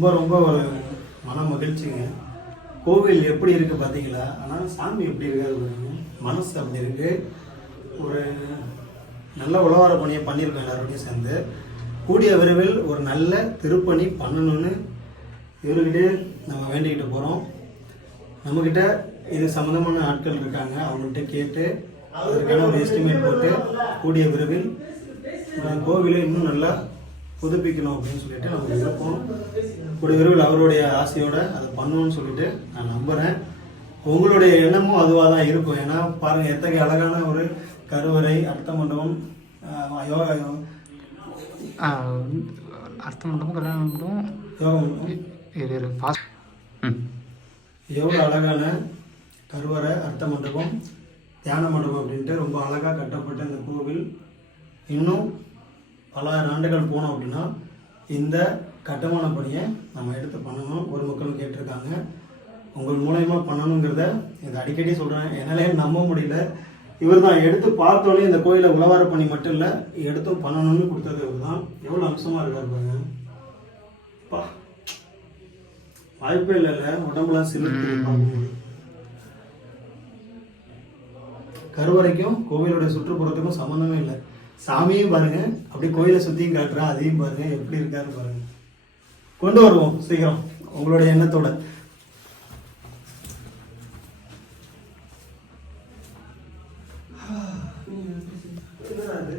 ரொம்ப ரொம்ப ஒரு மன மகிழ்ச்சிங்க. கோவில் எப்படி இருக்கு பார்த்தீங்களா? ஆனால் சாமி எப்படி இருக்காது மனசு அப்படி இருக்கு. ஒரு நல்ல உழவார பணியை பண்ணியிருக்கோம் எல்லாரோடையும் சேர்ந்து. கூடிய விரைவில் ஒரு நல்ல திருப்பணி பண்ணணும்னு இவர்கிட்டே நம்ம வேண்டிக்கிட்டு போகிறோம் நம்மக்கிட்ட இது சம்மந்தமான ஆட்கள் இருக்காங்க. அவங்கள்ட்ட கேட்டு அதற்கான ஒரு எஸ்டிமேட் போட்டு கூடிய விரைவில் கோவிலை இன்னும் நல்லா புதுப்பிக்கணும் அப்படின்னு சொல்லிட்டு நம்ம விருப்பம் கூடிய விரைவில் அவருடைய ஆசையோட அதை பண்ணணும்னு சொல்லிட்டு நான் நம்புகிறேன் உங்களுடைய எண்ணமும் அதுவாக தான் இருக்கும். ஏன்னா பாருங்கள் எத்தகைய அழகான ஒரு கருவறை அர்த்த மண்டபம் யோகா ஆஹ் அர்த்தம் மண்டபம். கல்யாண மண்டபம் யோகா மண்டபம் எவ்வளோ அழகான கருவறை அர்த்த மண்டபம் தியான மண்டபம் அப்படின்ட்டு ரொம்ப அழகாக கட்டப்பட்ட இந்த கோவில். இன்னும் பலாயிரம் ஆண்டுகள் போனோம் அப்படின்னா இந்த கட்டுமான பணியை நம்ம எடுத்து பண்ணணும் ஒரு மக்களும் கேட்டிருக்காங்க. உங்கள் மூலயமா பண்ணணுங்கிறத இதை அடிக்கடி சொல்கிறேன் என்னாலே நம்ப முடியல. இவர் தான் எடுத்து பார்த்தோன்னே இந்த கோயிலை உழவார பணி மட்டும் இல்லை எடுத்தும் பண்ணணும்னு கொடுத்தது இவர் தான். எவ்வளோ அம்சமாக இருக்கார் பாருங்க. பா வாய்ப்பே இல்லைல்ல உடம்புலாம் சிலிர்த்து. கருவறைக்கும் கோவிலுடைய சுற்றுப்புறத்துக்கும் சம்மந்தமே இல்லை. சாமியும் பாருங்க. அப்படியே கோயிலை சுற்றியும் காட்டுறா அதையும் பாருங்க எப்படி இருக்காரு பாருங்க. கொண்டு வருவோம் சீக்கிரம் உங்களோட எண்ணத்தோட.